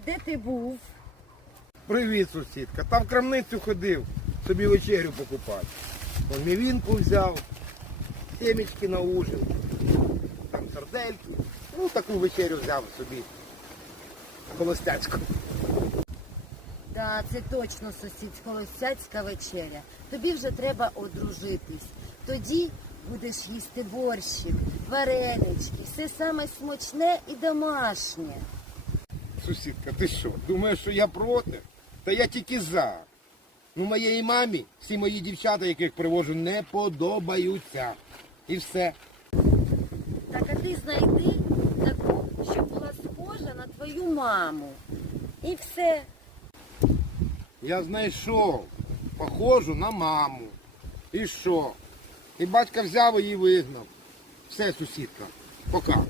ти був? Привіт, сусідка. Та в крамницю ходив, собі вечерю покупати. Вон мівінку взяв, семечки на ужин, там сардельки. Ну, таку вечерю взяв собі. Холостяцьку. Да, це точно сусід холостяцька вечеря. Тобі вже треба одружитись. Тоді будеш їсти борщик, варенички, все саме смачне і домашнє. Сусідка, ти що? Думаєш, що я проти? Та я тільки за. Ну, моєї мамі всі мої дівчата, яких привожу, не подобаються. І все. Так а ти знайди таку, що була схожа на твою маму. І все. Я знайшов, похожу на маму. І що? І батька взяв і її вигнав. Все, сусідка, пока.